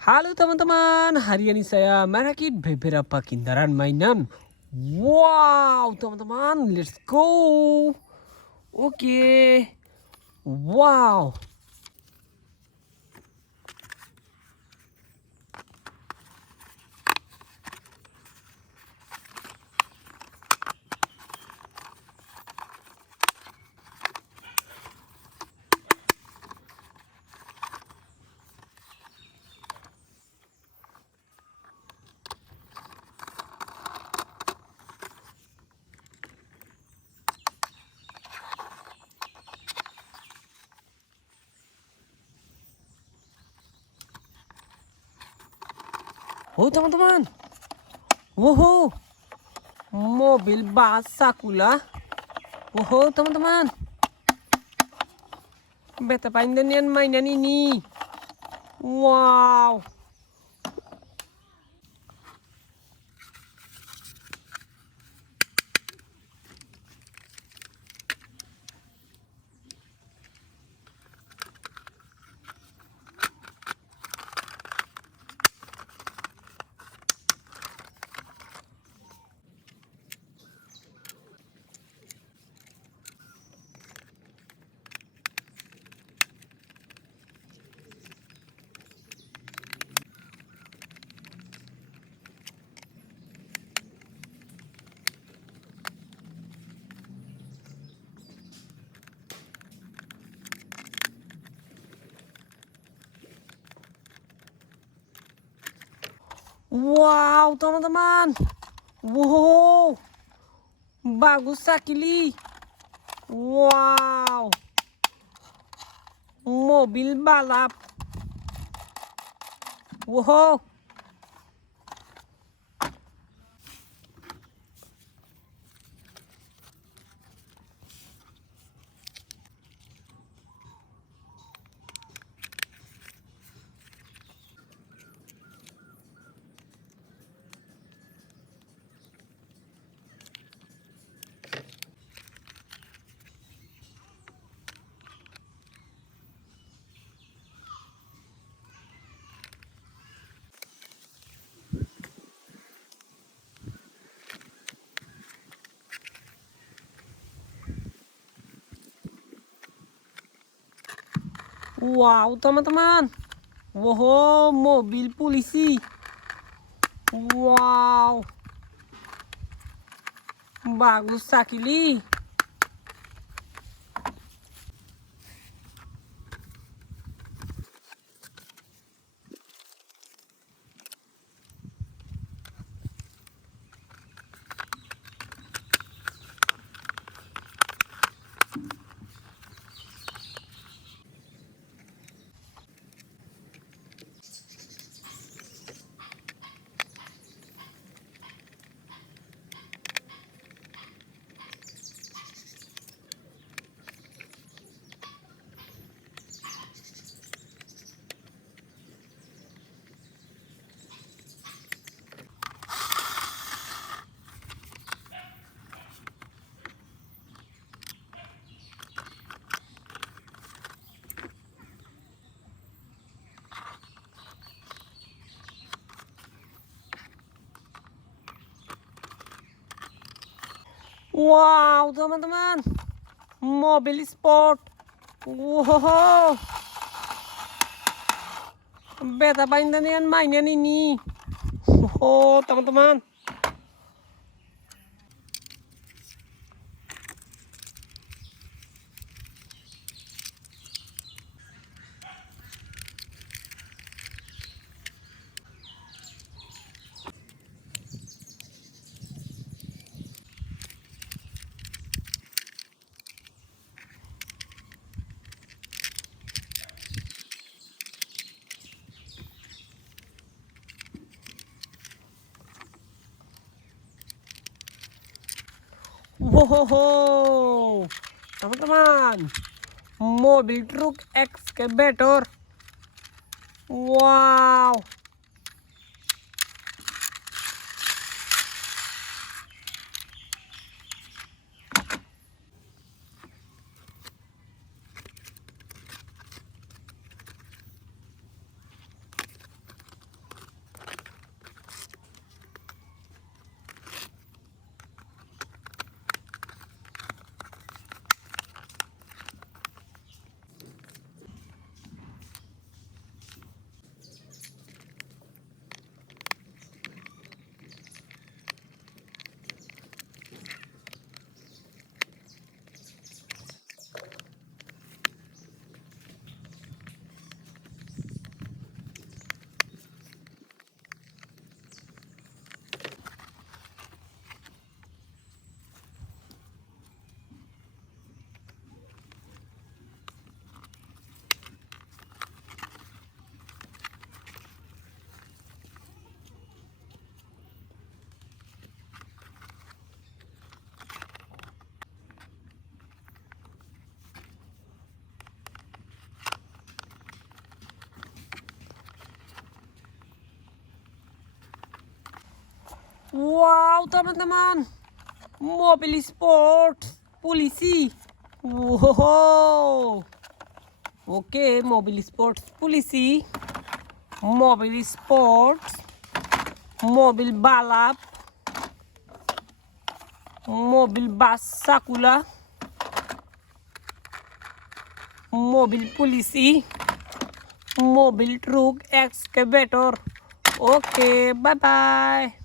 Halo teman-teman, hari ini saya merakit beberapa kendaraan mainan. Wow, teman-teman, let's go. Oke, wow. Oh teman-teman, wow, mobil Basakula. Wow teman-teman, beta mainan mainan ini. Wow. Wow teman-teman, wow, bagus sekali. Wow, mobil balap. Wow. Wow teman-teman, wow, mobil polisi. Wow, bagus sekali. Wow teman-teman, mobil sport. Wow, beta mainan ini. Oh teman-teman. Wow, teman-teman, mobil truk excavator. Wow. Wow, teman-teman. Mobil sport polisi. Wow. Oke, mobil sport polisi. Mobil sport. Mobil balap. Mobil bas sakula. Mobil polisi. Mobil truk excavator. Oke, bye-bye.